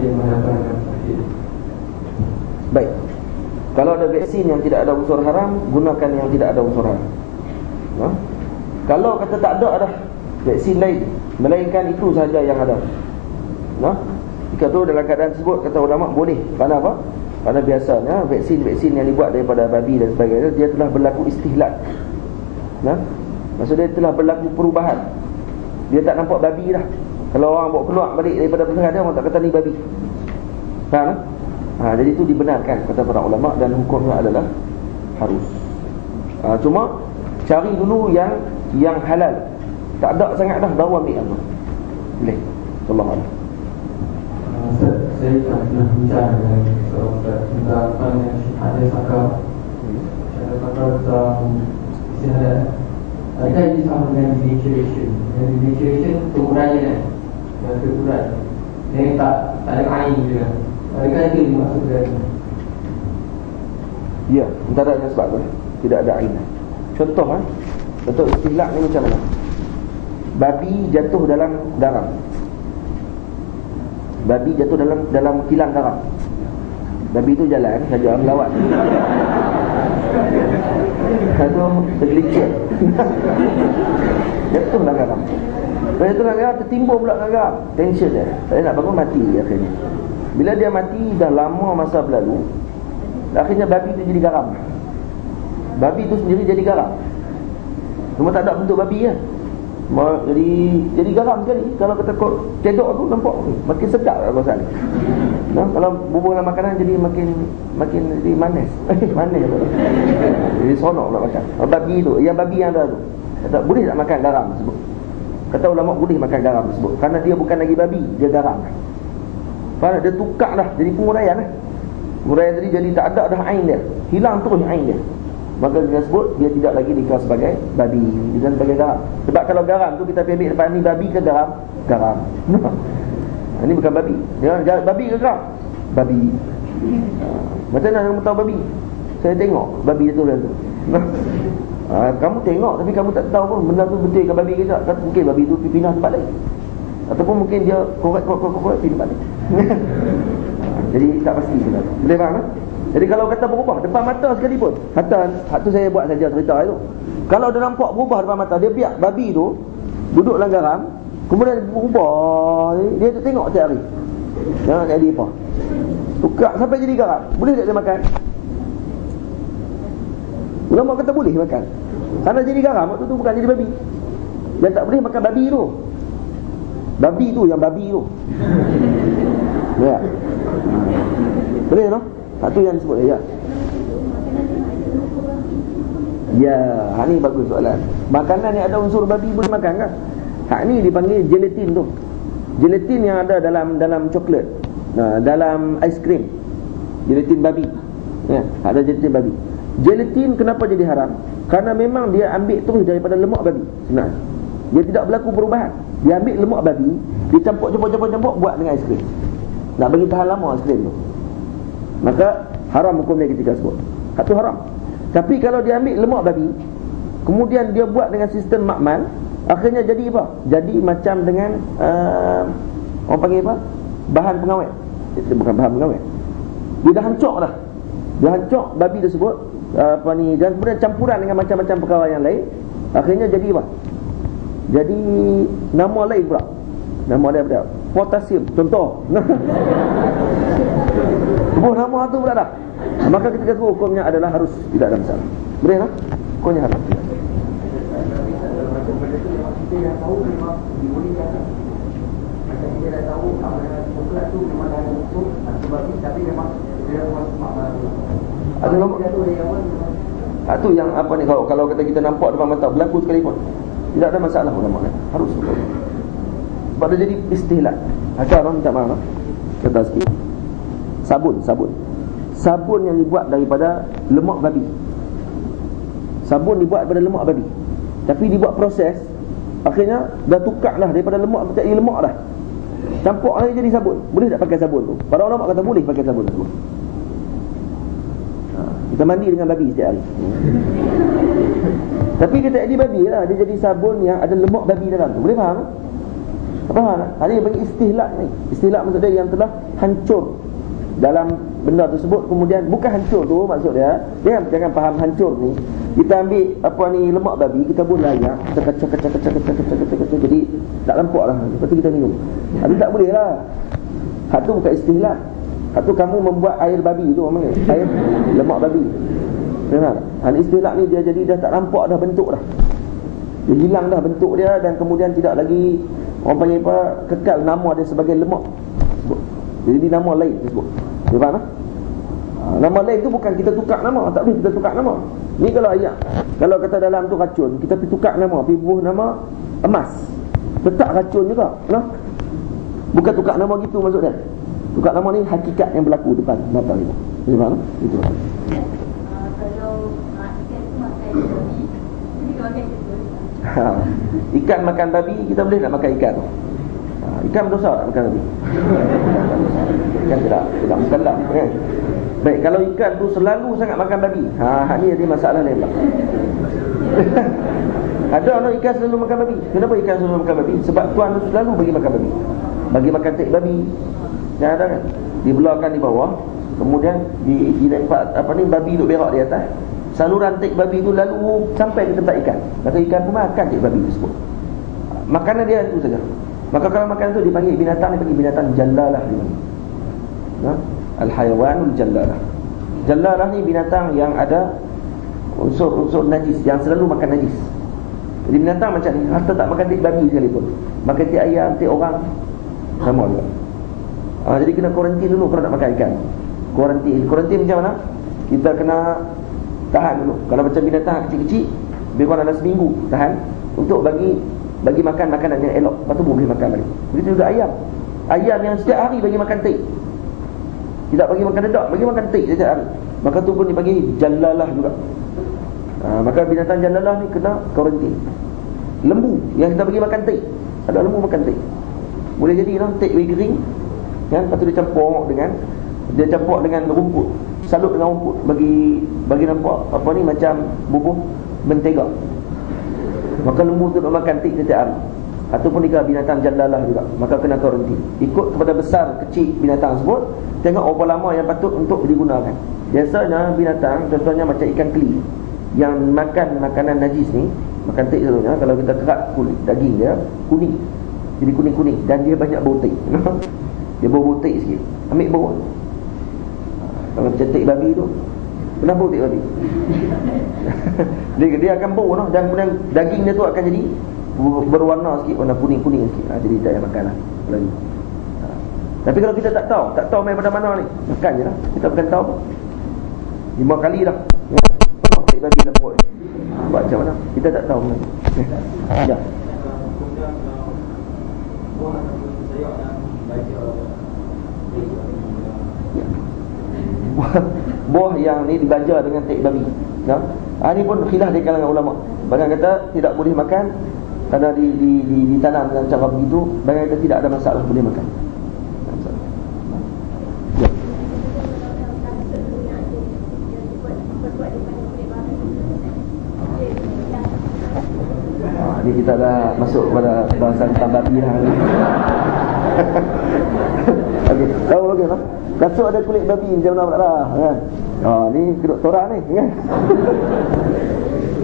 vaksin mendatangkan sakit. Baik. Kalau ada vaksin yang tidak ada unsur haram, gunakan yang tidak ada unsur haram. Kalau kata tak ada dah vaksin lain, melainkan itu sahaja yang ada. Jika tu dalam keadaan tersebut, kata ulama boleh. Kerana apa? Kerana biasanya vaksin-vaksin yang dibuat daripada babi dan sebagainya, dia telah berlaku istihlal. Maksudnya telah berlaku perubahan. Dia tak nampak babi dah. Kalau orang bawa keluar balik daripada pesantren dia, orang tak kata ni babi. Faham? Jadi itu dibenarkan kata para ulama dan hukumnya adalah harus. Cuma cari dulu yang halal. Tak ada sangat dah, baru ambil yang tu. Boleh. Wallahu a'lam. Saya tak pernah bincang dengan seorang ustaz tentang apa yang ada sakar tentang istihadat. Adakah ini sama dengan denaturation? Denaturation penguraian, yang terkurai, yang tak ada air juga. Adakah itu dimaksudkan? Ya, antaranya sebab tu tidak ada air. Contoh contoh istilah ni macam mana? Babi jatuh dalam garam. Babi jatuh dalam kilang garam. Babi tu jalan saja melawat. Itu tergelincir. Jatuh dalam garam. Bila jatuh dalam garam, tertimbul pula dalam garam. Tension dia. Saya nak bangun, mati akhirnya. Bila dia mati, dah lama masa berlalu, akhirnya babi tu jadi garam. Babi tu sendiri jadi garam. Cuma tak ada bentuk babi kan. Jadi garam sekali. Kalau kata cedok tu nampak makin sedap rasa ni. Kalau bubur dalam makanan jadi makin jadi manis. Manis tu. Jadi seronok nak makan. Babi tu, yang babi yang ada tu, kata boleh tak makan garam tersebut? Kata ulama boleh makan garam tersebut kerana dia bukan lagi babi, dia garam. Faham? Dia tukar dah jadi penguraian lah. Penguraian tadi jadi tak ada dah ain dia. Hilang terus ain dia. Maka dia sebut dia tidak lagi dikira sebagai babi, dia sebagai garam. Sebab kalau garam tu kita ambil depan ni, babi ke garam? Garam. Ini bukan babi. Dia babi ke garam? Babi. Macam mana kamu tahu babi? Saya tengok babi tu dah tu. Kamu tengok tapi kamu tak tahu pun benda tu betul ke babi ke tak. Mungkin babi tu pergi pindah tempat lain. Ataupun mungkin dia korek pergi tempat lain. Jadi tak pasti sebenarnya. Boleh faham tak? Jadi kalau kata berubah depan mata sekalipun, hak tu saya buat saja cerita itu. Kalau dia nampak berubah depan mata, dia biar babi tu duduk dalam garam, kemudian berubah, dia tu tengok setiap hari. Jangan jadi apa? Tukar sampai jadi garam. Boleh tak dia makan? Ulama kata boleh makan. Kerana jadi garam, waktu tu bukan jadi babi. Yang tak boleh makan babi tu. Babi tu yang babi tu. Ya. Boleh tak? Itu yang disebut ya. Ya, hak ni bagus soalan. Makanan yang ada unsur babi boleh makan kan? Hak ni dipanggil gelatin tu. Gelatin yang ada dalam coklat. Dalam aiskrim. Gelatin babi. Ya, ada gelatin babi. Gelatin kenapa jadi haram? Kerana memang dia ambil terus daripada lemak babi sebenarnya. Dia tidak berlaku perubahan. Dia ambil lemak babi, dia campur buat dengan aiskrim. Nak bagi tahan lama aiskrim tu. Maka haram hukum dia ketika sebut. Hak tu haram. Tapi kalau dia ambil lemak babi, kemudian dia buat dengan sistem makmal, akhirnya jadi apa? Jadi macam dengan orang panggil apa? Bahan pengawet. Itu bukan bahan pengawet. Dia dah hancur dah. Dia hancur babi tersebut, dan kemudian campuran dengan macam-macam perkara yang lain, akhirnya jadi apa? Jadi nama lain pula. Nama dia apa? Potasium contoh. Sebuah nama tu pula dah. Maka ketika itu hukumnya adalah harus, tidak ada masalah. Boleh tak? Hukumnya harus. Dia tahu memang dibolehkan. Macam dia dah tahu coklat tu memang dah ada unsur tapi memang dia masuk makna. Ada nama tu yang tu yang apa ni, kalau kata kita nampak depan mata berlaku sekalipun, tidak ada masalah ulama kan. Harus hukum. Sebab dia jadi istilah. Ada orang minta maaf. Kata sikit. Sabun yang dibuat daripada lemak babi. Sabun dibuat daripada lemak babi. Tapi dibuat proses, akhirnya dah tukarlah daripada lemak menjadi lemak dah. Campur lagi jadi sabun. Boleh tak pakai sabun tu? Para ulama kata boleh pakai sabun tu. Kita mandi dengan babi setiap hari. Tapi dia tak jadi babi lah, dia jadi sabun yang ada lemak babi dalam tu. Boleh faham? Faham tak? Hari bagi istihlak ni. Istihlak maksud dia yang telah hancur dalam benda tersebut. Kemudian bukan hancur tu maksud dia. Jangan faham hancur ni. Kita ambil apa ni lemak babi, kita buat layak, kita kacau. Jadi tak nampak lah. Lepas tu kita minum. Tapi tak boleh lah. Hak tu bukan istihlak. Hak tu kamu membuat air babi tu namanya. Air lemak babi. Dengar. Hal istihlak ni dia jadi dah tak nampak dah bentuk dah. Dia hilang dah bentuk dia dan kemudian tidak lagi orang panggil apa, kekal nama dia sebagai lemak. Jadi nama lain disebut. Dia faham tak? Nama lain tu bukan kita tukar nama. Tak boleh kita tukar nama. Ni kalau ayat, kalau kata dalam tu racun, kita pergi tukar nama, pergi bubuh nama emas, tetap racun juga, no? Bukan tukar nama gitu maksud dia. Tukar nama ni hakikat yang berlaku depan mata kita. Dia faham tak? Itu. Kalau ikan tu makan babi, jadi kalau makan ikan makan babi, kita boleh nak makan ikan tu. Ikan berdosa tak makan babi? Ikan tidak mukallaf kan? Baik, kalau ikan tu selalu sangat makan babi, ni ada masalah lain pula. Ada orang ikan selalu makan babi. Kenapa ikan selalu makan babi? Sebab tuan tu selalu bagi makan babi. Bagi makan tek babi. Yang ada kan? Dibelakang di bawah, kemudian di tempat apa ni, babi duk berak di atas. Saluran tek babi tu lalu sampai ke tempat ikan. Maka ikan pun makan tek babi tersebut. Makanan dia itu saja. Maka kalau makan tu dipanggil binatang, dipanggil binatang jallalah dipanggil. Al-hayawanul jallalah. Jallalah ni binatang yang ada unsur-unsur najis, yang selalu makan najis. Jadi binatang macam ni, harta tak makan tek babi sekalipun, makan tek ayam, tek orang, sama juga. Jadi kena kuarantin dulu kalau nak makan ikan. Kuarantin macam mana? Kita kena tahan dulu. Kalau macam binatang kecil-kecil, lebih kurang dalam seminggu tahan untuk bagi makan makanan yang elok. Lepas tu boleh makan balik. Begitu juga ayam. Ayam yang setiap hari bagi makan tek, tidak bagi makan dedak, bagi makan tek setiap hari, maka tu pun dipanggil jallalah juga. Maka binatang jallalah ni kena kuarantin. Lembu yang kita bagi makan tek, ada lembu makan tek, boleh jadi lah tek bagi kering kan. Lepas tu dia campur dengan rumput, salut dengan rumput, bagi nampak apa ni macam bubuh mentega. Maka lembu tu nak makan tek setiap hari. Ataupun jika binatang jallalah juga, maka kena kuarantin. Ikut kepada besar kecil binatang tersebut, tengok berapa lama yang patut untuk digunakan. Biasanya binatang, contohnya macam ikan keli yang makan makanan najis ni, makan tek selalunya, kalau kita kerak kulit daging dia kuning, jadi kuning-kuning, dan dia banyak bau tek. Dia bau tek sikit, ambil bau. Kalau macam tek babi tu, pernah bau tek babi? dia akan bau no? Dan kemudian daging dia tu akan jadi berwarna sikit, warna kuning-kuning sikit. Jadi tak payah makan lah lagi. Tapi kalau kita tak tahu main pada mana ni, makan je lah. Kita bukan tahu pun 5 kali dah penuh tek babi dalam perut. Buat macam mana? Kita tak tahu mana. Ya. Buah yang ni dibaja dengan tek babi. Ini pun khilaf di kalangan ulama. Banyak kata tidak boleh makan kerana ditanam dengan cara begitu. Banyak kata tidak ada masalah, boleh makan. Ni kita dah masuk pada bahasan tentang babi lah. Okey, tahu okey tak? Kasut ada kulit babi macam mana lah kan? Ni kedoktoran ni kan?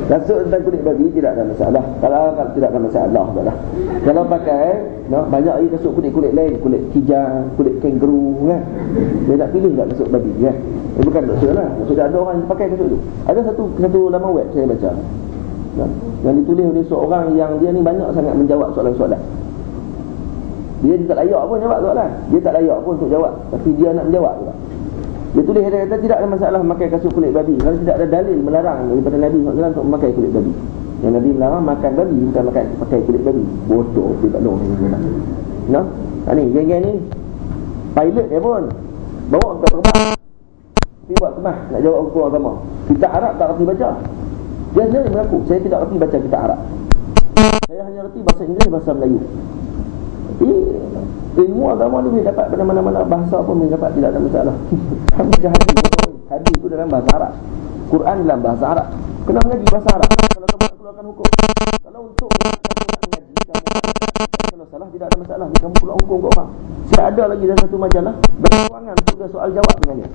Kasut tentang kulit babi tidak ada masalah. Kalau tidak ada masalah lah. Kalau pakai banyak lagi kasut kulit lain, kulit kijang, kulit kangaroo kan. Dia tak pilih tak kasut babi kan. Bukan doktor lah. Maksudnya ada orang yang pakai kasut tu. Ada satu laman web saya baca. Yang ditulis oleh seorang yang dia ni banyak sangat menjawab soalan-soalan. Dia tak layak pun jawab soalan. Dia tak layak pun untuk jawab, tapi dia nak menjawab juga. Dia tulis, dia kata tidak ada masalah memakai kasut kulit babi kalau tidak ada dalil melarang daripada Nabi SAW untuk memakai kulit babi. Yang Nabi melarang makan babi, bukan pakai kulit babi. Bodoh, dia tak tahu ni. Ni geng-geng ni pilot dia pun bawa ke terbang, pergi buat kemas nak jawab hukum agama. Kitab Arab tak reti baca. Dia sendiri mengaku, saya tidak reti baca kitab Arab, saya hanya reti bahasa Inggeris, bahasa Melayu. Tapi ilmu agama ni boleh dapat pada mana-mana bahasa pun boleh dapat, tidak ada masalah. Baca hadis tu dalam bahasa Arab, Quran dalam bahasa Arab, kena mengaji bahasa Arab kalau kamu nak keluarkan hukum. Kalau untuk mengaji, kalau salah tidak ada masalah. ada lagi dalam satu majalah berpeluangan untuk dia soal jawab dengan dia.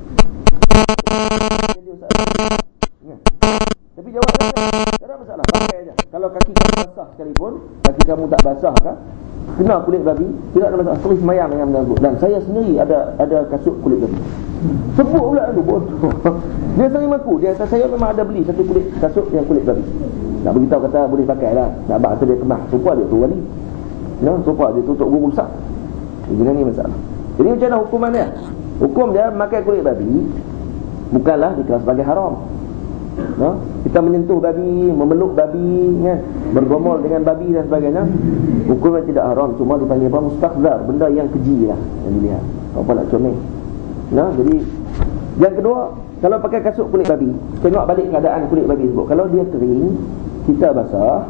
Tapi jawabnya tak ada masalah, pakai aja. Kalau kaki kamu basah sekalipun, kaki kamu tak basah kan, kena kulit babi, tidak ada masalah. Terus semayang dengan mengganggu. Dan saya sendiri ada kasut kulit babi. Sebut pula tu bodoh. Dia sering mengaku, dia kata saya memang ada beli satu kulit kasut yang kulit babi. Nak beritahu kata boleh pakai lah. Nak abang kata dia kemah. Supaya dia tu wali. No, supaya dia tutup guru rusak. Ini ni masalah. Jadi macam mana hukuman dia? Hukum dia memakai kulit babi bukanlah dikira sebagai haram. No? Kita menyentuh babi, memeluk babi, kan? Bergomol dengan babi dan sebagainya, hukumnya tidak haram, cuma dipanggil apa? Mustahzar, benda yang keji lah yang dilihat. Apa nak comel. No? Jadi yang kedua, kalau pakai kasut kulit babi, tengok balik keadaan kulit babi sebut. Kalau dia kering, kita basah,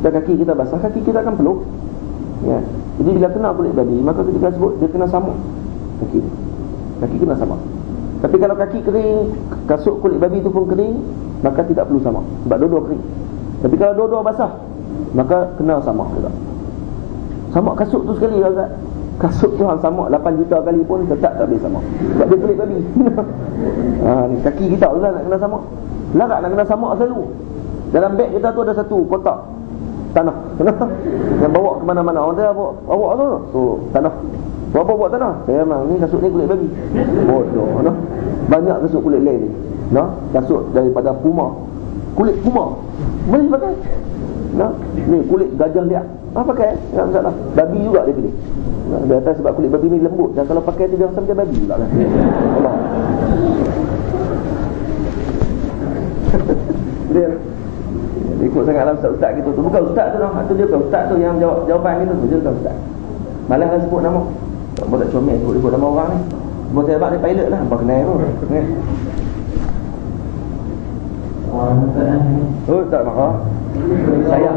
dan kaki kita basah, kaki kita akan peluk. Ya. Jadi bila kena kulit babi, maka kita sebut dia kena samuk kaki. Kaki kena samuk. Tapi kalau kaki kering, kasut kulit babi itu pun kering, maka tidak perlu samuk. Sebab dua-dua kering. Tapi kalau dua-dua basah, maka kena samuk juga. Samuk kasut tu sekali lah, Ustaz. Kasut tu hang samuk 8 juta kali pun tetap tak boleh samuk. Sebab dia kulit babi. Ni kaki kita tu lah nak kena samuk. Larat nak kena samuk selalu. Dalam beg kita tu ada satu kotak tanah. Yang bawa ke mana-mana. Orang dia bawa tu. So, tanah. Berapa buat tanah? Saya memang ni kasut ni kulit babi. Bodoh, no? Banyak kasut kulit lain ni. No? Kasut daripada puma. Kulit puma. Boleh pakai. No? Ni kulit gajah liak. Pakai. Tak masalah. Babi juga dia pilih. No? Dia kata sebab kulit babi ni lembut. Dan kalau pakai tu dia rasa macam babi pula kan. Allah. Dia ikut sangatlah ustaz-ustaz gitu tu. Bukan ustaz tu dah. Tu dia bukan ustaz tu yang jawapan gitu tu. Dia bukan ustaz. Malah lah sebut nama. Tak boleh comel sebut nama orang ni. Sebab saya abang ni pilot lah. Apa kenal tu. Oh tak marah. Sayang.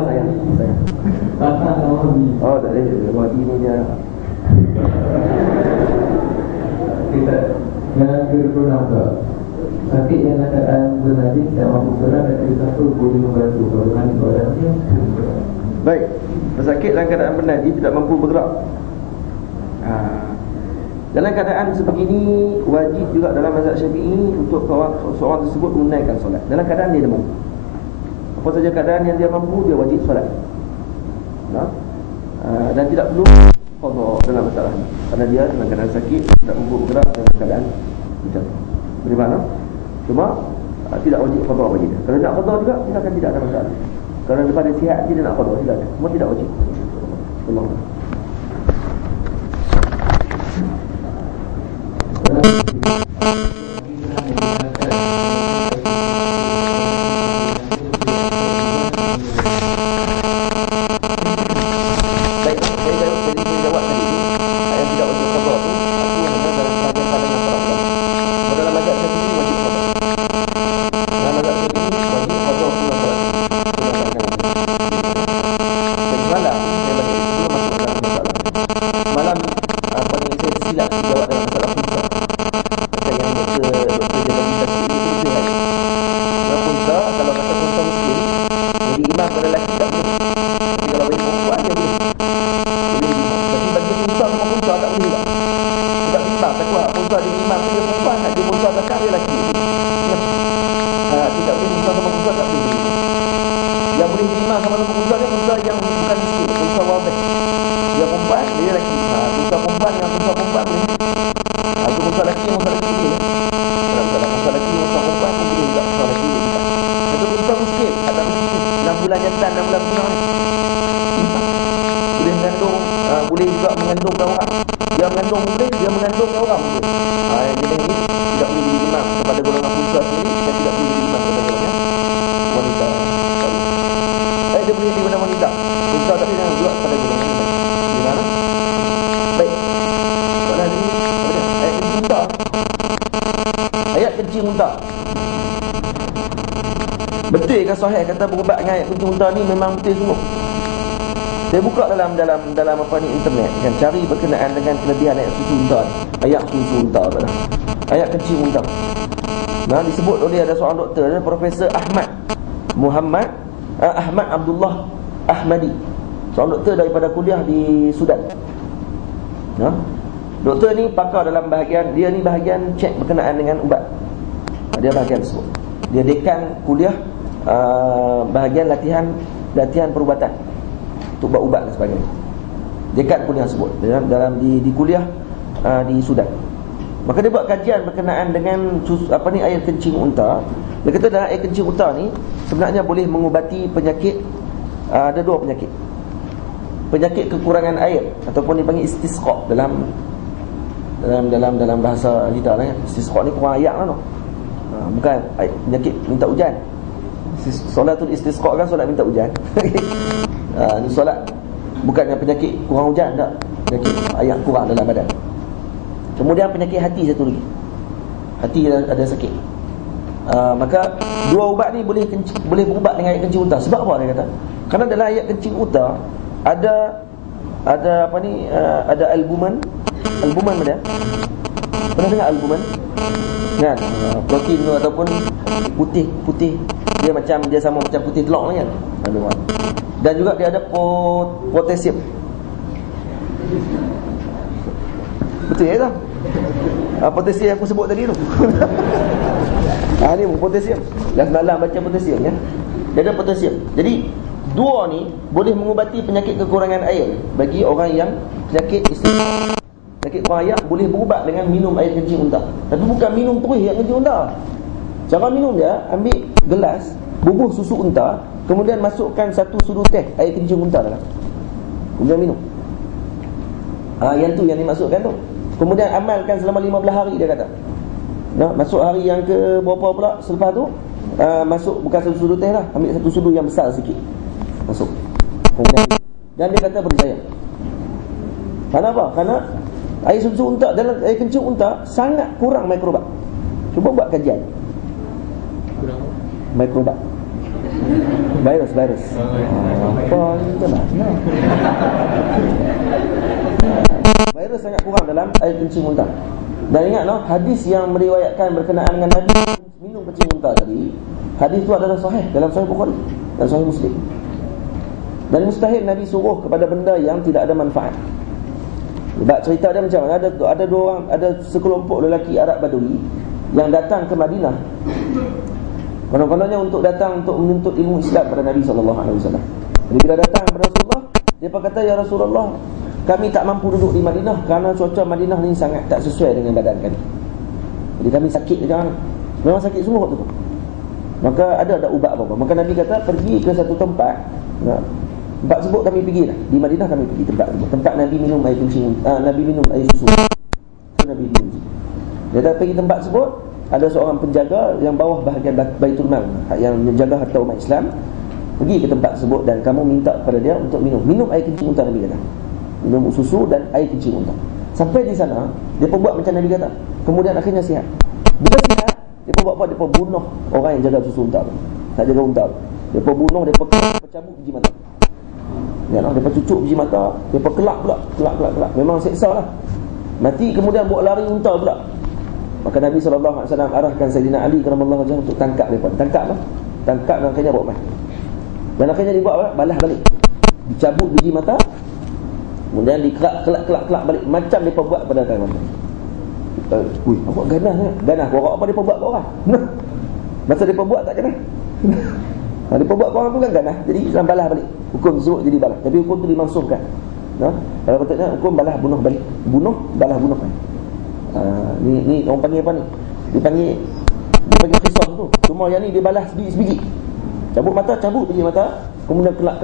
Oh tak boleh. Wahabi ni dia. Kita yang ke-26 sakit yang keadaan bernajis dan mampu solat dan satu boleh membantu golongan solatnya. Baik. Pesakit dalam keadaan bernajis tidak mampu bergerak. Dalam keadaan sebegini wajib juga dalam mazhab Syafi'i untuk seorang tersebut menunaikan solat. Dalam keadaan dia mampu. Apa saja keadaan yang dia mampu, dia wajib solat. Dan tidak perlu qada dalam masalah ini. Kerana dia dalam keadaan sakit tidak mampu bergerak dalam keadaan macam tu. Bagaimana? Cuma tidak wajib qada bagi dia. Kalau nak qada juga silakan, tidak ada masalah. Kalau daripada sihat dia nak qada silakan. Semua tidak wajib. Allah. Betul ke sahih kata berubat dengan ayat kencing unta ni memang betul sungguh. Saya buka dalam apa ni internet kan, cari berkenaan dengan kelebihan ayat susu unta ni. Ayat susu unta tu lah. Ayat kencing unta. Nah, disebut oleh ada seorang doktor, Profesor Ahmad Abdullah Ahmadi. Seorang doktor daripada kuliah di Sudan. Nah, Doktor ni pakar dalam bahagian, dia ni bahagian cek berkenaan dengan ubat. Dia bahagian tersebut. Dia dekan kuliah bahagian latihan perubatan untuk buat ubat dan sebagainya. Dekan kuliah tersebut dalam di kuliah di Sudan. Maka dia buat kajian berkenaan dengan air kencing unta. Dia kata dalam air kencing unta ni sebenarnya boleh mengubati penyakit, ada dua penyakit. Penyakit kekurangan air ataupun dipanggil istisqa dalam bahasa kita lah ya. Istisqa ni kurang air lah no. Bukan penyakit minta hujan. Solatul istisqa kan solat minta hujan. Ni solat bukannya penyakit kurang hujan tak. Penyakit air kurang dalam badan. Kemudian penyakit hati satu lagi. Hati ada sakit. Maka dua ubat ni boleh berubat dengan air kencing unta. Sebab apa dia kata? Kerana dalam air kencing unta ada ada albumin. Albumin mana? Pernah dengar albumin? Kan? Protein tu ataupun putih. Dia sama macam putih telur kan? Albumin. Dan juga dia ada potasium. Betul ya tak? Potasium aku sebut tadi tu. Ni potasium. Dah semalam baca potasium ya. Dia ada potasium. Jadi dua ni boleh mengubati penyakit kekurangan air bagi orang yang penyakit istisqa. Penyakit kurang air boleh berubat dengan minum air kencing unta. Tapi bukan minum terus air kencing unta. Cara minum dia, ambil gelas, bubuh susu unta, kemudian masukkan 1 sudu teh air kencing unta dalam. Kemudian minum. Yang tu yang dimasukkan tu. Kemudian amalkan selama 15 hari dia kata. Masuk hari yang ke berapa pula selepas tu, masuk bukan 1 sudu teh lah, ambil 1 sudu yang besar sikit. Masuk. Kemudian dan dia kata berjaya. Kenapa? Kerana air susu unta dalam air kencing unta sangat kurang mikrobat. Cuba buat kajian. Kurang mikrobat. Virus. Apa itulah. Virus sangat kurang dalam air kencing unta. Dan ingatlah hadis yang meriwayatkan berkenaan dengan Nabi minum kencing unta tadi. Hadis itu adalah sahih dalam Sahih Bukhari dan Sahih Muslim. Dan mustahil Nabi suruh kepada benda yang tidak ada manfaat. Sebab cerita dia macam mana, ada dua orang, ada sekelompok lelaki Arab Badui yang datang ke Madinah. Konon-kononnya untuk datang untuk menuntut ilmu Islam pada Nabi SAW. Jadi bila datang kepada Rasulullah, dia kata, ya Rasulullah, kami tak mampu duduk di Madinah kerana cuaca Madinah ni sangat tak sesuai dengan badan kami. Jadi kami sakit jangan. Memang sakit semua waktu tu. Maka ada ubat apa-apa. Maka Nabi kata pergi ke satu tempat. Tempat sebut kami pergi lah. Di Madinah kami pergi tempat sebut. Tempat Nabi minum air kencing, Nabi minum air susu. Nabi minum. Dia kata pergi tempat sebut, ada seorang penjaga yang bawah bahagian Baitul Mal yang menjaga harta umat Islam. Pergi ke tempat sebut dan kamu minta kepada dia untuk minum air kencing unta. Nabi kata minum susu dan air kencing unta. Sampai di sana dia pun buat macam Nabi kata. Kemudian akhirnya sihat. Bila sihat, dia pun buat apa? Dia pun bunuh orang yang jaga susu unta tu. Tak jaga unta tu. Dia pun bunuh, dia pun cabut biji mata. Ya, dia pun cucuk biji mata, dia pun kelak pula, kelak. Memang seksa lah. Mati kemudian buat lari unta pula. Maka Nabi SAW arahkan Sayyidina Ali karamallahu wajhahu untuk tangkap mereka. Tangkap dan akhirnya bawa mati. Dan akhirnya dibuat balas balik. Dicabut biji mata, kemudian dikelak balik macam mereka buat pada kawan. Apa ganas ni? Ganas korok apa mereka buat ke orang? Masa mereka buat tak ganas. Mereka buat ke orang tu kan ganas. Jadi Islam balas balik. Hukum tersebut jadi balas. Tapi hukum tu dimansuhkan. Kalau patutnya hukum balas bunuh balik. Bunuh balas bunuh. Ni orang panggil apa ni? Dipanggil kisah tu. Cuma yang ni dia balas sebiji. Cabut mata, cabut biji mata, kemudian kelak.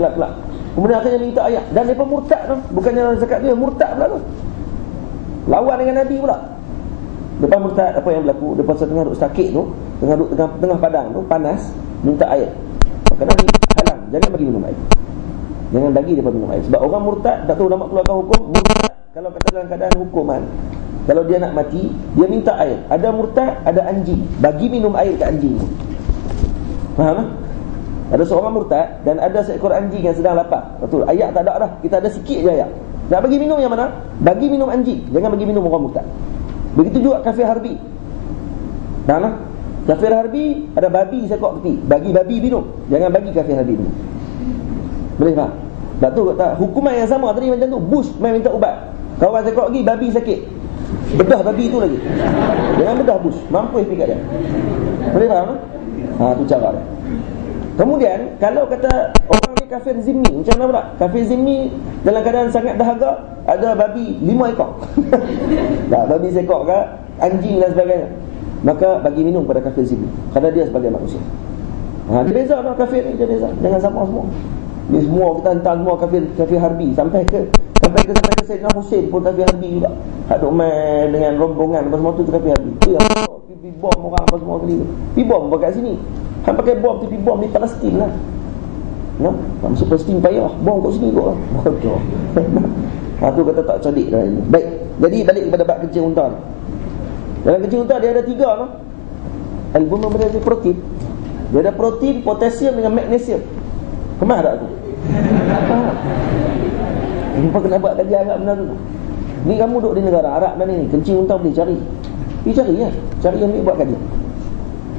Kemudian akhirnya minta ayat. Dan mereka murtad tu. Bukannya zakat dia murtad pula tu. Lawan dengan Nabi pula. Lepas murtad, apa yang berlaku? Lepas tengah duduk sakit tu, tengah duduk tengah padang tu, panas, minta air. Maka Nabi halang, jangan bagi minum air. Jangan bagi dia minum air. Sebab orang murtad, tak tahu ulama keluarkan hukum, murtad kalau kata dalam keadaan hukuman, kalau dia nak mati, dia minta air. Ada murtad, ada anjing. Bagi minum air kat anjing tu. Faham tak? Ada seorang murtad dan ada seekor anjing yang sedang lapar. Betul, ayat tak ada dah. Kita ada sikit je ayat. Nak bagi minum yang mana? Bagi minum anjing. Jangan bagi minum orang murtad. Begitu juga kafir harbi. Faham tak? Kafir harbi ada babi seekor tepi. Bagi babi minum. Jangan bagi kafir harbi minum. Boleh faham? Tak tu tak. Hukuman yang sama tadi macam tu. Bush main minta ubat. Kawan seekor lagi babi sakit. Bedah babi tu lagi. Dengan bedah bus, mampu pergi kat dia. Boleh faham? Tu cara dia. Kemudian kalau kata orang ni kafir zimmi, macam mana pula? Kafir zimmi dalam keadaan sangat dahaga, ada babi 5 ekor. Babi seekor ke, anjing dan sebagainya. Maka bagi minum pada kafir zimmi, kerana dia sebagai manusia. Dia beza lah kafir ni, dia beza. Jangan sama semua. Dia semua kita hantar semua kafir harbi sampai ke Sayyidina Hussein pun kafir harbi juga. Hak duk main dengan rombongan apa semua tu kafir harbi. Tu yang pergi bom orang apa semua kali tu. Pergi bom kat sini. Hang pakai bom tu pergi bom di Palestin lah. Masuk Palestin payah. Bom kat sini kot lah. Bodoh. Tu kata tak cerdik dah ini. Baik. Jadi balik kepada bab kencing unta ni. Dalam kencing unta dia ada 3 tu. Albumin berada protein. Dia ada protein, potasium dengan magnesium. Kemah tak aku? Jumpa kena buat kajian agak benar tu. Ni kamu duduk di negara Arab dah ni, kencing unta boleh cari. Pergi cari ya. Cari yang ni buat kajian.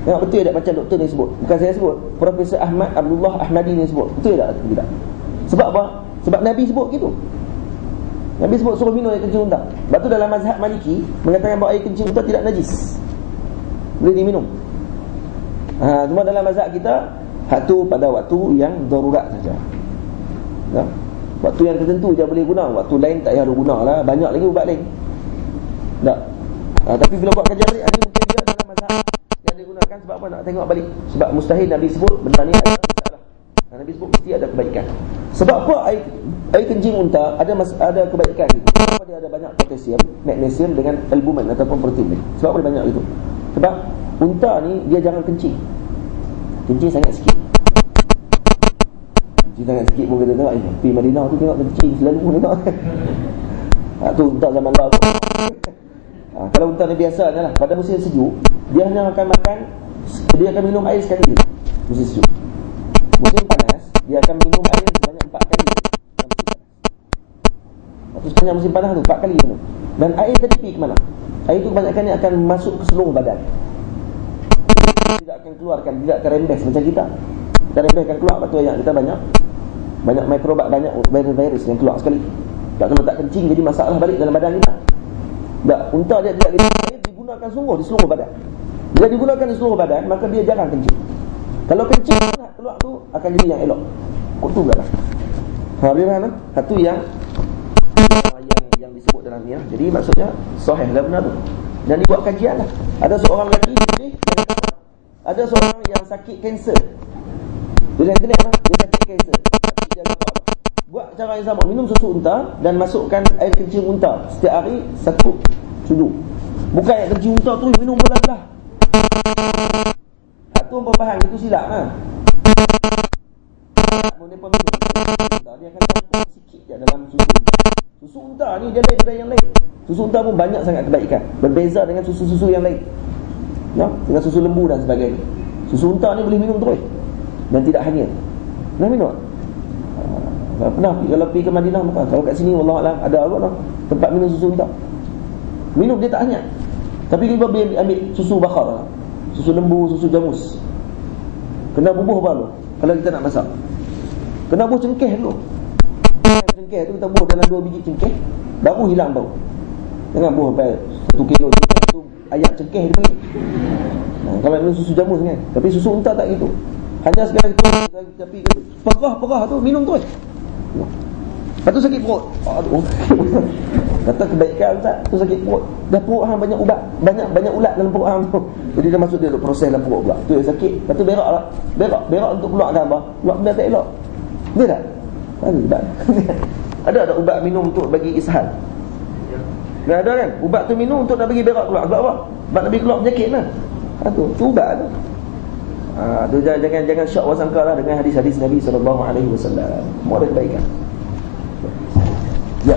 Tengok betul tak macam doktor ni sebut. Bukan saya sebut, Profesor Ahmad Abdullah Ahmadi ni sebut. Betul tak? Tidak. Sebab apa? Sebab Nabi sebut gitu. Nabi sebut suruh minum air kencing unta. Sebab tu dalam mazhab Maliki mengatakan bahawa air kencing unta tidak najis, boleh diminum. Cuma dalam mazhab kita hak tu pada waktu yang darurat saja. Waktu yang tertentu je boleh guna, waktu lain tak payah guna lah. Banyak lagi ubat lain. Tak. Tapi bila buat kajian ni, ada mungkin dia dalam mazhab yang digunakan. Sebab apa? Nak tengok balik. Sebab mustahil Nabi sebut benda ni ada masalah. Nabi sebut mesti ada kebaikan. Sebab apa air kencing unta ada kebaikan gitu? Sebab dia ada banyak potasium, magnesium dengan albumin ataupun protein. Sebab apa banyak itu? Sebab unta ni dia jarang kencing. Kencing sangat sikit. Kencing sangat sikit pun kita tengok pergi Madinah tu tengok kencing selalu pun tengok. Tu unta zaman lalu. Kalau unta ni biasanya lah, pada musim sejuk dia hanya akan makan, dia akan minum air sekali je musim sejuk. Musim panas dia akan minum air sebanyak 4 kali. Waktu sepanjang musim panas tu 4 kali minum. Dan air tadi pergi ke mana? Air tu kebanyakannya akan masuk ke seluruh badan. Tidak akan keluarkan, tidak akan rembes macam kita. Kita rembes akan keluar, lepas tu yang kita banyak mikrobat, banyak virus yang keluar sekali. Tak kena tak kencing jadi masalah balik dalam badan kita. Tak, unta dia tidak gitu. Air digunakan sungguh di seluruh badan. Bila digunakan di seluruh badan, maka dia jarang kencing. Kalau kencing nak keluar tu akan jadi yang elok. Kok tu pula lah. Boleh mana? Satu yang disebut dalam ni. Jadi maksudnya sahih lah benar tu. Dan dibuat kajian lah. Ada seorang lelaki ni, ada seorang yang sakit kanser. Bila internet lah, dia sakit kanser. Buat cara yang sama, minum susu unta dan masukkan air kencing unta setiap hari 1 sudu. Bukan air kencing unta tu minum belah-belah. Tu apa faham, itu silap kan? Mereka minum dia akan campur sikit je dalam susu unta. Susu unta ni dia lain daripada yang lain. Susu unta pun banyak sangat kebaikan, berbeza dengan susu-susu yang lain. Dengan susu lembu dan sebagainya. Susu unta ni boleh minum terus dan tidak hanyut. Nak minum? Pernah kalau pergi ke Madinah, kalau kat sini wallahualam ada apa lah tempat minum susu unta. Minum dia tak hanyut. Tapi kita boleh ambil susu bakar lah. Susu lembu, susu jamus. Kena bubuh baru kalau kita nak masak. Kena bubuh cengkeh dulu. Cengkeh tu kita bubuh dalam 2 biji cengkeh, baru hilang bau. Jangan bubuh sampai 1 kilo cengkeh tu, ayak cengkeh dia panggil. Kalau minum susu jamus kan. Tapi susu unta tak gitu. Hanya sekali tu, tapi perah tu minum terus. Lepas tu sakit perut. Aduh. Kata kebaikan Ustaz, tu sakit perut. Dah perut hang banyak ubat, banyak ulat dalam perut hang tu. Jadi dia masuk dia duk proses dalam perut pula. Tu yang sakit. Lepas tu berak lah. Berak untuk keluarkan apa? Keluar benda tak elok. Dia tak? Ada ubat minum untuk bagi ishal? Dah ada kan? Ubat tu minum untuk nak bagi berak keluar. Sebab apa? Sebab nak bagi keluar penyakit lah. Tu ubat tu. Tu jangan syak wasangka lah dengan hadis-hadis Nabi SAW. Semua ada kebaikan. Ya.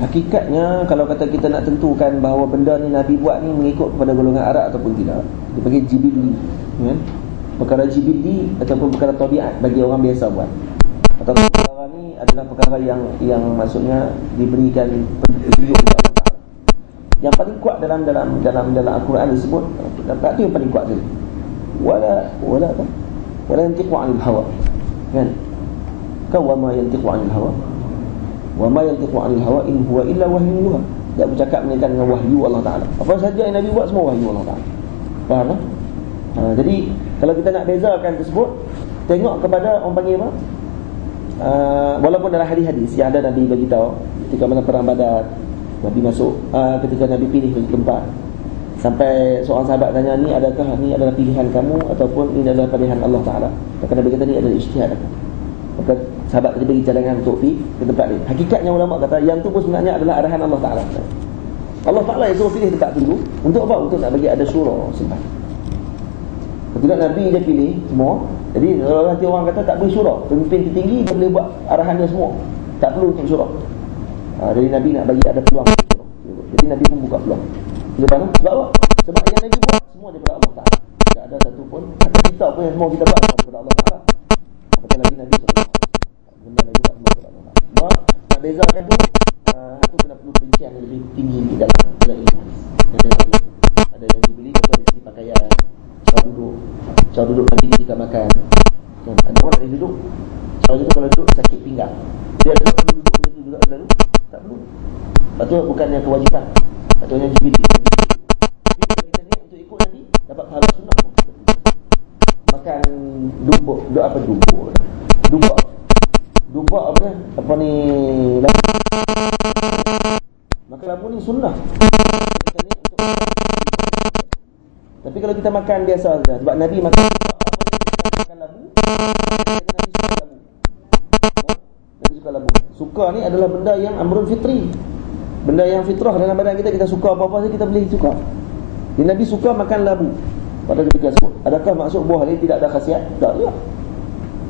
Hakikatnya kalau kata kita nak tentukan bahawa benda ni Nabi buat ni mengikut kepada golongan Arab ataupun tidak, dia panggil jibili, kan? Perkara jibili ataupun perkara tabiat bagi orang biasa buat. Atau perkara ni adalah perkara yang maksudnya diberikan petunjuk oleh Allah Ta'ala. Yang paling kuat dalam Al-Quran disebut, tu yang paling kuat sekali. Wala yantiqu 'anil hawa. Kan? Wa ma yantiqu 'anil hawa. Wa ma yantiqu 'anil hawa in huwa illa wahyun yuha. Dia bercakap menaikkan dengan wahyu Allah Taala. Apa saja yang Nabi buat semua wahyu Allah Taala. Faham tak? Jadi kalau kita nak bezakan tersebut, tengok kepada orang panggil apa? Walaupun dalam hadis-hadis yang ada Nabi bagi tahu ketika mana perang Badar, Nabi masuk ketika Nabi pilih tempat, sampai seorang sahabat tanya, ni adakah ni adalah pilihan kamu ataupun ini adalah pilihan Allah Taala? Maka Nabi kata ni adalah ijtihad aku. Maka sahabat tadi bagi cadangan untuk pergi ke tempat ni. Hakikatnya ulama kata yang tu pun sebenarnya adalah arahan Allah Taala. Allah Taala yang suruh pilih tempat tu untuk apa? Untuk nak bagi ada syura simpan. Ketika Nabi dia pilih semua, jadi nanti orang kata tak boleh syura, pemimpin tertinggi dia boleh buat arahannya semua, tak perlu untuk syura. Jadi Nabi nak bagi ada peluang. Jadi Nabi pun buka peluang. Sebab apa? Sebab yang Nabi buat semua daripada Allah Taala. Tak ada satu pun kita pun yang semua kita buat daripada Allah Taala. Kata Nabi SAW, benda Nabi buat semua daripada Allah Taala. Cuma nak bezakan tu, aku kena perlu perincian yang lebih tinggi di dalam ilmu. Ada yang dibeli contoh dari segi pakaian, cara duduk Nabi ketika makan. Ada orang tak duduk, cara duduk kalau duduk sakit pinggang. Dia ada perlu duduk macam tu juga selalu? Tak perlu. Lepas tu bukannya kewajipan, patutnya dibeli. Tapi kalau kita niat untuk ikut Nabi, dapat pahala sunnah pun. Makan dubuk apa ni? Apa ni? Makan labu ni sunnah. Tapi kalau kita makan biasa saja, sebab Nabi makan labu, Nabi suka labu. Suka ni adalah benda yang amrun fitri, benda yang fitrah dalam badan kita. Kita suka apa-apa saja kita boleh suka. Jadi Nabi suka makan labu pada ketika tersebut. Adakah maksud buah ni tidak ada khasiat? Tak, ya.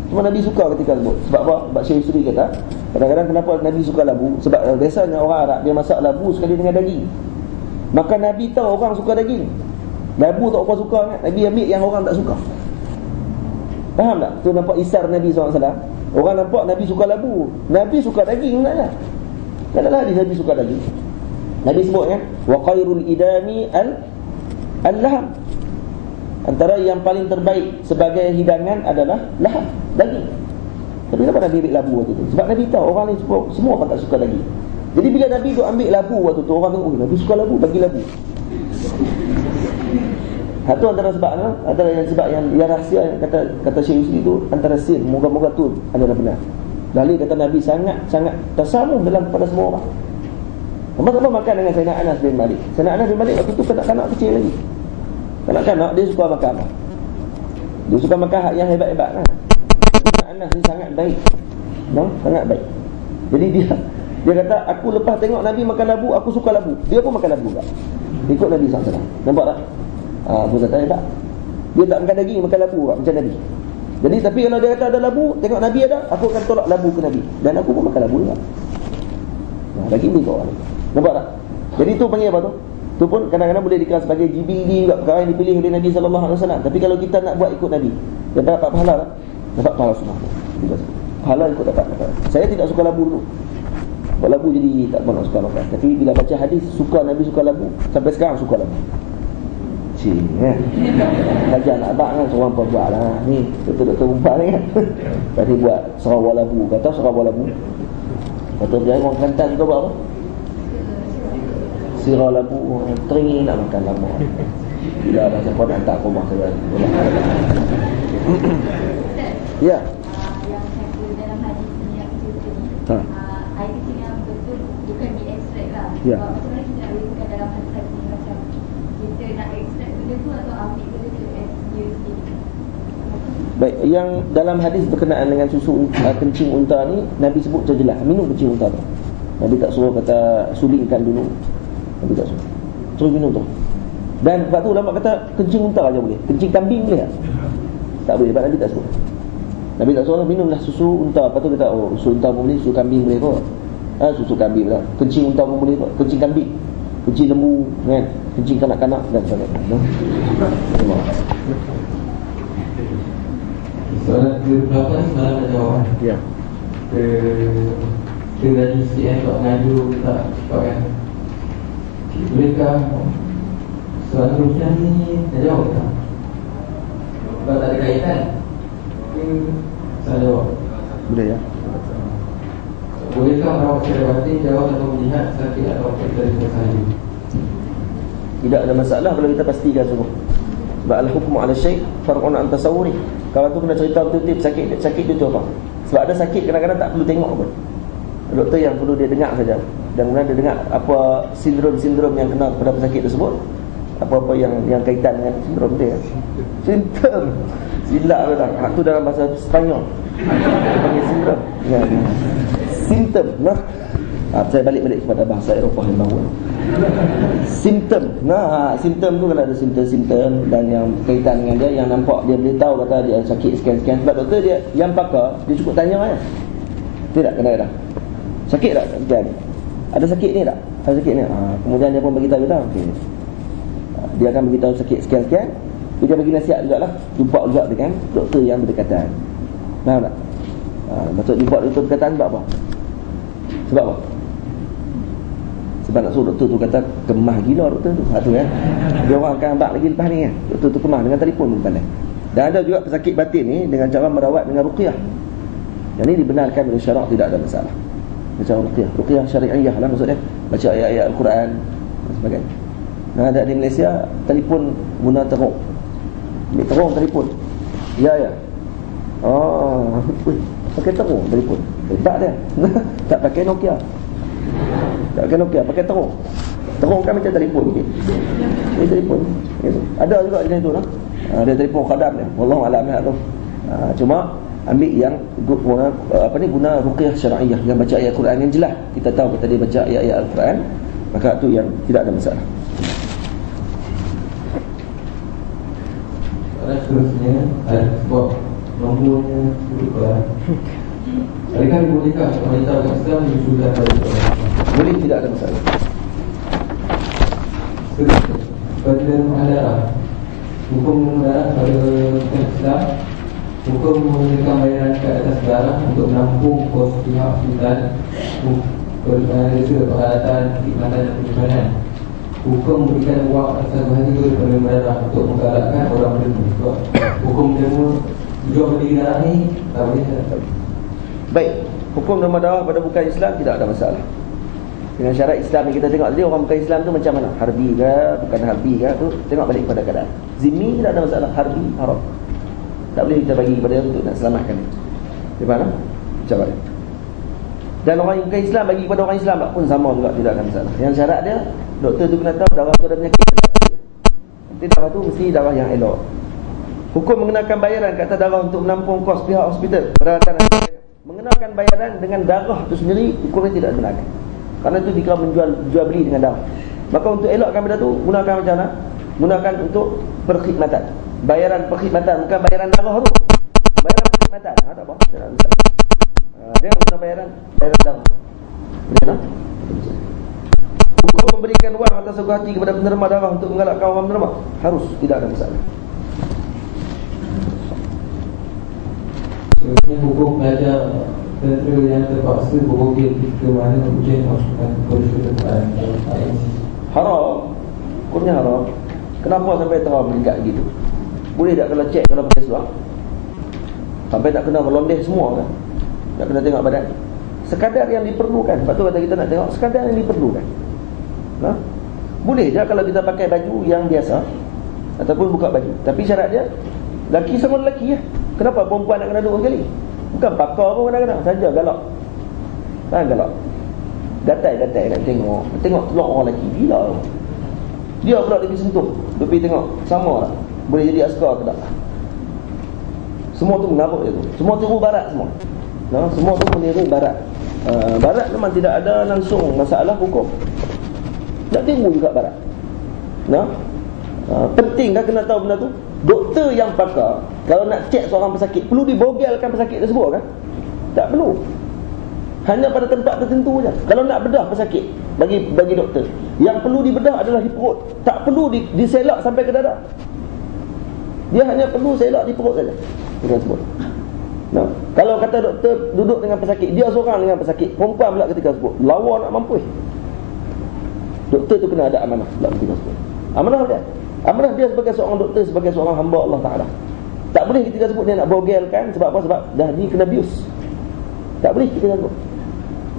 Cuma Nabi suka ketika tersebut. Sebab apa? Sebab Syekh Yusri kata, kadang-kadang kenapa Nabi suka labu? Sebab biasanya orang Arab dia masak labu sekali dengan daging. Maka Nabi tahu orang suka daging. Labu tak apa suka kan? Nabi ambil yang orang tak suka. Faham tak? Tu nampak isar Nabi SAW. Orang nampak Nabi suka labu, Nabi suka daging sebenarnya. Tak ada hadis Nabi suka daging. Nabi sebut kan, wa khairul idami al-laham. Antara yang paling terbaik sebagai hidangan adalah laham, daging. Tapi kenapa Nabi ambil labu waktu tu? Sebab Nabi tahu orang ni semua orang tak suka daging. Jadi bila Nabi tu ambil labu waktu tu, orang tengok, Nabi suka labu, bagi labu. Itu antara sebab, antara yang sebab yang rahsia kata Syekh Yusri tu, antara sir, moga-moga tu adalah benar. Dalil kata Nabi sangat tersamung dalam kepada semua orang. Sama-sama makan dengan Sayyidina Anas bin Malik. Sayyidina Anas bin Malik waktu tu kanak-kanak kecil lagi. Kanak-kanak dia suka makan apa? Dia suka makan hak yang hebat-hebat kan. Sayyidina Anas ni sangat baik. Sangat baik. Jadi dia kata, aku lepas tengok Nabi makan labu, aku suka labu. Dia pun makan labu juga. Ikut Nabi SAW. Nampak tak? Aku kata hebat. Dia tak makan daging, makan labu macam Nabi. Jadi tapi kalau dia kata ada labu, tengok Nabi ada, aku akan tolak labu ke Nabi. Dan aku pun makan labu juga. Lagi ni kau orang. Nampak tak? Jadi tu panggil apa tu? Tu pun kadang-kadang boleh dikira sebagai GBD juga, perkara yang dipilih oleh Nabi SAW. Tapi kalau kita nak buat ikut Nabi, dia dapat pahala tak? Dapat pahala sunnah. Pahala ikut dapat. Saya tidak suka labu dulu. Buat labu jadi tak pernah suka makan. Tapi bila baca hadis, suka Nabi suka labu. Sampai sekarang suka labu. Saja nak abang kan, seorang pun buat lah. Ni doktor umpat ni kan. Tadi buat Sarawak labu. Kata Sarawak labu. Kata dia orang Kelantan tu buat apa? Sirah labu. Teringin nak makan lama. Bila ada siapa nak hantar ke rumah saya. Ya. Yang saya dalam hadis ni yang kita ni, air kecil yang betul bukan diekstrak lah. Ya. Macam mana kita nak berikan dalam hadis ni, macam kita nak ekstrak benda tu atau ambil benda tu as dia sendiri. Baik, yang dalam hadis berkenaan dengan susu kencing unta ni, Nabi sebut macam jelas, minum kencing unta tu. Nabi tak suruh kata sulingkan dulu. Nabi tak suruh. Terus minum tu. Dan sebab tu ulama kata kencing unta aja boleh. Kencing kambing boleh tak? Tak boleh, sebab Nabi tak suruh. Nabi tak suruh minumlah susu unta. Lepas tu kata, oh susu unta pun boleh, susu kambing boleh kot. Susu kambing lah. Kencing unta pun boleh kot. Kencing kambing, kencing lembu kan, kencing kanak-kanak dan sebagainya. Soalan ke-8 semalam nak jawab. Ya. Ke tadi sikit tak mengaju tak cakap kan. Bolehkah soalan terusnya ni saya jawab tak? Sebab tak ada kaitan. Saya jawab. Boleh ya. Bolehkah merawat secara batin jawab atau melihat sakit atau dari sahaja? Tidak ada masalah kalau kita pastikan semua. Sebab al-hukmu ala syai' far'un an tasawwuri. Kalau tu kena cerita betul-betul sakit tu apa? Sebab ada sakit kadang-kadang tak perlu tengok pun. Doktor yang perlu dia dengar saja. Dan kemudian dia dengar apa sindrom-sindrom yang kena pada pesakit tersebut, apa-apa yang kaitan dengan sindrom dia. Simptom. Silap dah. Hak tu dalam bahasa Sepanyol. Dia panggil sindrom. Ya. Simptom. Nah. Saya balik kepada bahasa Eropah yang baru. Simptom. Nah, simptom tu kan ada simptom-simptom dan yang kaitan dengan dia, yang nampak dia boleh tahu kata dia sakit sekian-sekian. Sebab doktor dia yang pakar, dia cukup tanya aja. Tidak kena dah. Sakit tak? Kan? Ada sakit ni tak? Ada sakit ni. Kemudian dia pun beritahu kita, okey. Dia akan beritahu sakit sekian-sekian. Dia bagi nasihat jugalah. Jumpa juga dengan doktor yang berdekatan. Faham tak? Maksud jumpa doktor berdekatan sebab apa? Sebab apa? Sebab nak suruh doktor tu kata kemah gila doktor tu. Tu ya. Dia orang akan ambak lagi lepas ni kan. Doktor tu kemah dengan telefon pun pandai. Dan ada juga pesakit batin ni dengan cara merawat dengan ruqyah. Yang ni dibenarkan oleh syarak, tidak ada masalah. Macam ruqyah syariah lah maksudnya. Baca ayat-ayat Al-Quran dan sebagainya. Nah, ada di Malaysia telefon guna terung. Ambil terung telefon. Ya. Pakai terung telefon. Hebat dia. Tak pakai Nokia. Pakai terung. Terung kan macam telefon sikit. Ini telefon. Ada juga macam itu lah. Dia telefon khadam dia. Wallahualam tu. Cuma ambil yang guna ruqyah syar'iyyah, yang baca ayat Al-Quran yang jelas. Kita tahu kata dia baca ayat-ayat Al-Quran, maka tu yang tidak ada masalah. Seterusnya ada sebab nombornya berubah. Adakah bolehkah wanita Islam menyusukan Boleh, tidak ada masalah. Pada muhadarah, hukum muhadarah pada Islam, hukum menggunakan bayaran ke atas darah untuk menampung kos pihak hospital, perkhidmatan, peralatan, khidmatan dan penyimpanan. Hukum memberikan wang atas bahagia kepada muhadarah untuk menggalakkan orang berdemo. Hukum demo jual beli darah ni tak boleh. Baik, hukum derma darah pada bukan Islam tidak ada masalah. Dengan syarat Islam yang kita tengok tadi, orang bukan Islam tu macam mana? Harbi ke, bukan harbi ke, tu tengok balik pada keadaan. Zimmi tidak ada masalah, harbi haram. Tak boleh kita bagi kepada dia untuk nak selamatkan dia. Di mana? Macam mana? Dan orang yang bukan Islam bagi kepada orang Islam pun sama juga, tidak ada masalah. Yang syarat dia, doktor tu kena tahu darah tu ada penyakit. Nanti darah tu mesti darah yang elok. Hukum mengenakan bayaran kata darah untuk menampung kos pihak hospital, peralatan dan sebagainya. Mengenakan bayaran dengan darah itu sendiri hukumnya tidak dibenarkan. Kerana itu jika jual beli dengan darah. Maka untuk elakkan benda tu, gunakan macam mana? Gunakan untuk perkhidmatan. Bayaran perkhidmatan, bukan bayaran darah tu. Bayaran perkhidmatan. Tak apa. Dia guna bayaran darah. Boleh tak? Hukum memberikan wang atas suka hati kepada penerima darah untuk menggalakkan orang menerima. Harus, tidak ada masalah. Sebenarnya hukum pelajar tentera yang terpaksa bermobil ke mana ujian masukan kepada haram. Hukumnya haram. Kenapa sampai terang meningkat gitu? Boleh tak kalau cek kalau pakai seluar? Sampai tak kena melondeh semua kan? Tak kena tengok badan. Sekadar yang diperlukan. Sebab tu kata kita nak tengok sekadar yang diperlukan. Boleh je kalau kita pakai baju yang biasa ataupun buka baju. Tapi syarat dia lelaki sama lelaki ya. Kenapa perempuan nak kena dua sekali? Bukan pakar pun kadang-kadang saja galak. Galak. Gatai-gatai nak tengok. Tengok telur orang lelaki. Gila. Dia pula dia pergi sentuh. Dia pergi tengok. Sama lah. Boleh jadi askar ke tak? Semua tu mengarut dia tu. Semua tiru barat semua. Semua tu meniru barat. Barat memang tidak ada langsung masalah hukum. Tak tiru juga barat. Penting kan kena tahu benda tu. Doktor yang pakar, kalau nak cek seorang pesakit, perlu dibogelkan pesakit tersebut kan? Tak perlu. Hanya pada tempat tertentu saja. Kalau nak bedah pesakit, bagi doktor, yang perlu dibedah adalah di perut. Tak perlu diselak sampai ke dada. Dia hanya perlu selak di perut saja. Kita sebut. Kalau kata doktor duduk dengan pesakit, dia seorang dengan pesakit, perempuan pula ketika sebut, lawa nak mampus. Doktor tu kena ada amanah dalam ketika sebut. Amanah dia sebagai seorang doktor, sebagai seorang hamba Allah Ta'ala. Tak boleh ketika sebut dia nak bogelkan. Sebab apa? Sebab dah ni kena bius. Tak boleh ketika sebut.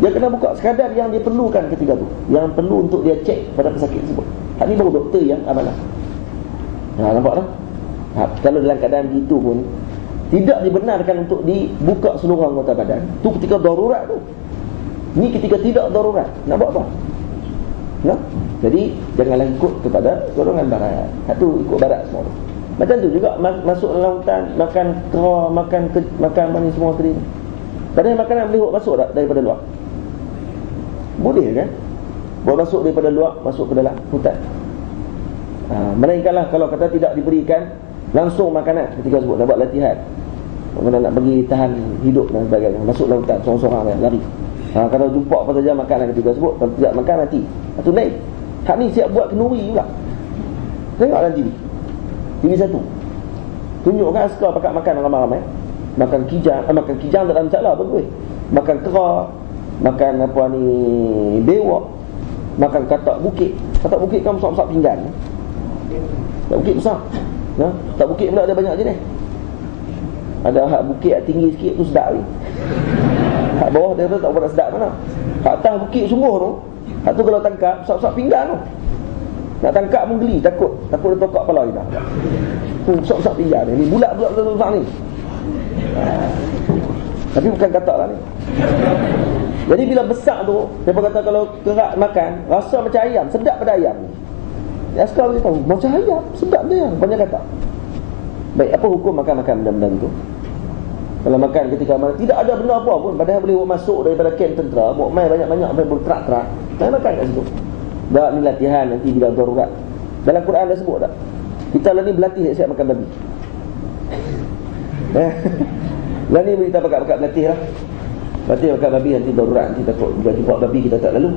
Dia kena buka sekadar yang dia perlukan ketika tu, yang perlu untuk dia cek pada pesakit tersebut. Hak ni baru doktor yang amanah. Nampak tak? Kalau dalam keadaan gitu pun tidak dibenarkan untuk dibuka seluruh anggota badan. Tu ketika darurat tu. Ni ketika tidak darurat. Nak buat apa? No? Jadi janganlah ikut kepada golongan barat. Satu ikut barat semua. Macam tu juga masuk lautan, makan kera, makan mana semua tadi. Padahal makanan boleh masuk tak daripada luar? Boleh kan? Buat masuk daripada luar, masuk ke dalam hutan. Melainkanlah kalau kata tidak diberikan langsung makanan ketika sebut, nak buat latihan, mana nak bagi tahan hidup dan sebagainya, masuk lautan sorang-sorang lari. Kalau jumpa apa saja makanan ketika sebut, kalau tidak makan mati. Itu naik. Hak ni siap buat kenduri pula. Tengok dalam TV 1. Tunjukkan askar pakat makan ramai-ramai. Makan kijang tak ada masalah apa gue. Makan kera, makan apa ni, bewak, makan katak bukit. Katak bukit kan besar-besar pinggan. Tak bukit besar. Tak bukit pula ada banyak jenis. Ada hak bukit hak tinggi sikit tu sedap ni. Hak bawah dia tu tak berapa sedap mana. Hak atas bukit sungguh tu, hak tu kalau tangkap besar-besar pinggan tu. Nak tangkap pun geli, takut dia tokak kepala kita. Besar-besar pinggan ni, bulat-bulat besar ni. Tapi bukan katak lah ni. Jadi bila besar tu, siapa kata kalau kerak makan, rasa macam ayam, sedap pada ayam ni. Askar beritahu, macam ayam, sedap dia, banyak kata. Baik, apa hukum makan-makan benda-benda itu? Kalau makan ketika mana tidak ada benda apa pun, padahal boleh masuk daripada kem tentera, buat main banyak-banyak, main berterak-terak, makan kat situ. Dah ni latihan nanti bila darurat. Dalam Quran dah sebut tak? Kita lah ni berlatih siap makan babi. Lah ni kita pakat-pakat berlatih lah. Berlatih makan babi nanti darurat, nanti takut jumpa babi kita tak lalu.